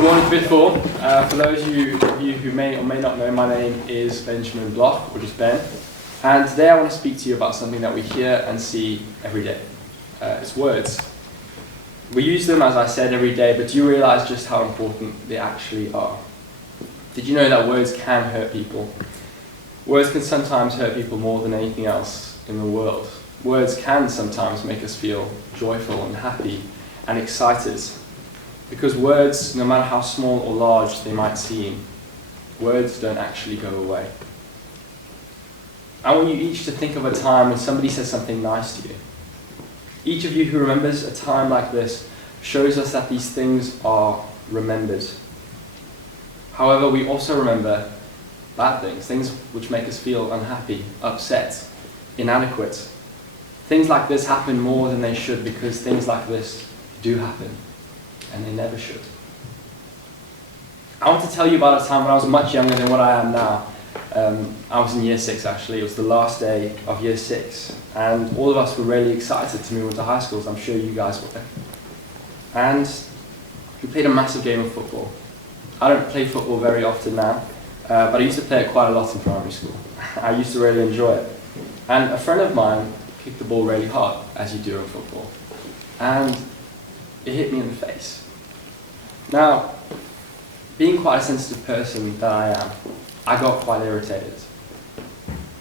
Good morning, Fifth Form. For those of you who may or may not know, my name is Benjamin Bloch, or just Ben. And today I want to speak to you about something that we hear and see every day. It's words. We use them, as I said, every day, but do you realize just how important they actually are? Did you know that words can hurt people? Words can sometimes hurt people more than anything else in the world. Words can sometimes make us feel joyful and happy and excited. Because words, no matter how small or large they might seem, words don't actually go away. I want you each to think of a time when somebody says something nice to you. Each of you who remembers a time like this shows us that these things are remembered. However, we also remember bad things, things which make us feel unhappy, upset, inadequate. Things like this happen more than they should because things like this do happen. And they never should. I want to tell you about a time when I was much younger than what I am now. I was in year 6 actually. It was the last day of year 6. And all of us were really excited to move into high school, as I'm sure you guys were. And we played a massive game of football. I don't play football very often now, but I used to play it quite a lot in primary school. I used to really enjoy it. And a friend of mine kicked the ball really hard, as you do in football. And it hit me in the face. Now, being quite a sensitive person that I am, I got quite irritated.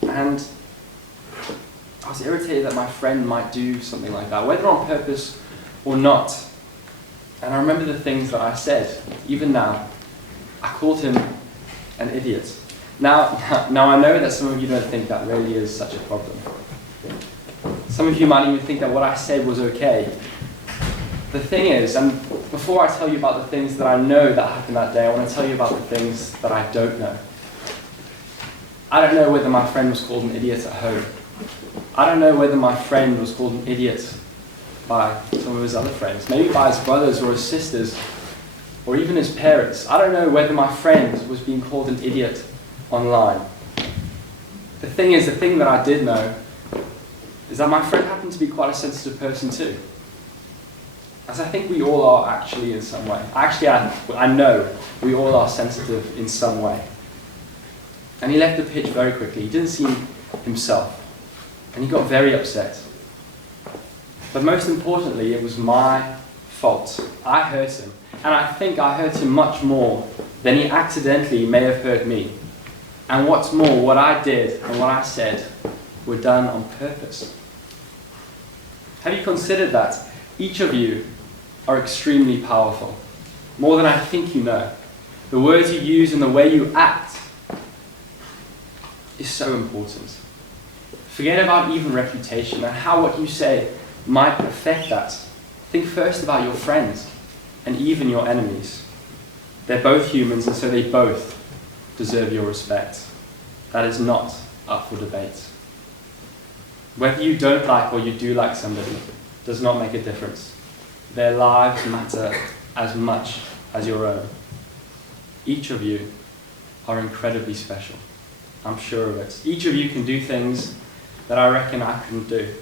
And I was irritated that my friend might do something like that, whether on purpose or not. And I remember the things that I said. Even now, I called him an idiot. Now I know that some of you don't think that really is such a problem. Some of you might even think that what I said was okay. The thing is, and before I tell you about the things that I know that happened that day, I want to tell you about the things that I don't know. I don't know whether my friend was called an idiot at home. I don't know whether my friend was called an idiot by some of his other friends, maybe by his brothers or his sisters, or even his parents. I don't know whether my friend was being called an idiot online. The thing is, the thing that I did know is that my friend happened to be quite a sensitive person too. As I think we all are actually in some way. Actually, I know we all are sensitive in some way. And he left the pitch very quickly. He didn't seem himself. And he got very upset. But most importantly, it was my fault. I hurt him. And I think I hurt him much more than he accidentally may have hurt me. And what's more, what I did and what I said were done on purpose. Have you considered that? Each of you are extremely powerful, more than I think you know. The words you use and the way you act is so important. Forget about even reputation and how what you say might affect that. Think first about your friends and even your enemies. They're both humans, and so they both deserve your respect. That is not up for debate. Whether you don't like or you do like somebody does not make a difference. Their lives matter as much as your own. Each of you are incredibly special. I'm sure of it. Each of you can do things that I reckon I couldn't do.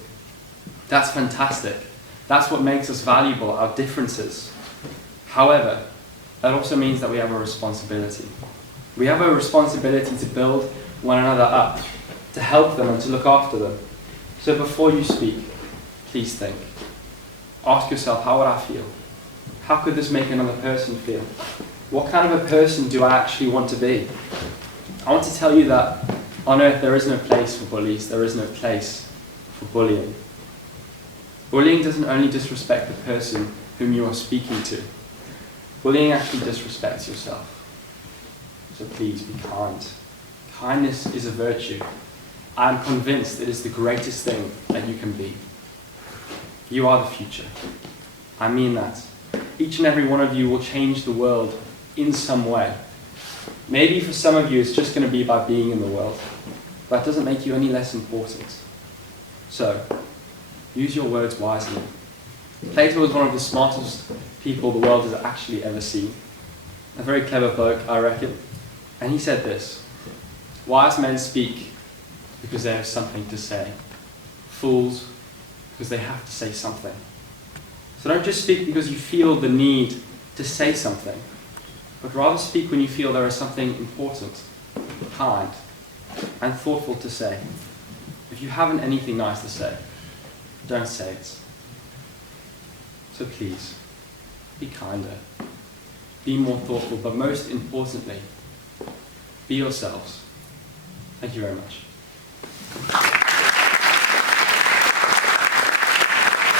That's fantastic. That's what makes us valuable, our differences. However, that also means that we have a responsibility. We have a responsibility to build one another up, to help them and to look after them. So before you speak, please think. Ask yourself, how would I feel? How could this make another person feel? What kind of a person do I actually want to be? I want to tell you that on earth there is no place for bullies, there is no place for bullying. Bullying doesn't only disrespect the person whom you are speaking to. Bullying actually disrespects yourself. So please be kind. Kindness is a virtue. I am convinced it is the greatest thing that you can be. You are the future. I mean that. Each and every one of you will change the world in some way. Maybe for some of you it's just going to be by being in the world. That doesn't make you any less important. So, use your words wisely. Plato was one of the smartest people the world has actually ever seen. A very clever bloke, I reckon. And he said this: wise men speak because they have something to say. Fools, because they have to say something. So don't just speak because you feel the need to say something. but rather speak when you feel there is something important, kind, and thoughtful to say. If you haven't anything nice to say, don't say it. So please, be kinder, be more thoughtful, but most importantly, be yourselves. Thank you very much.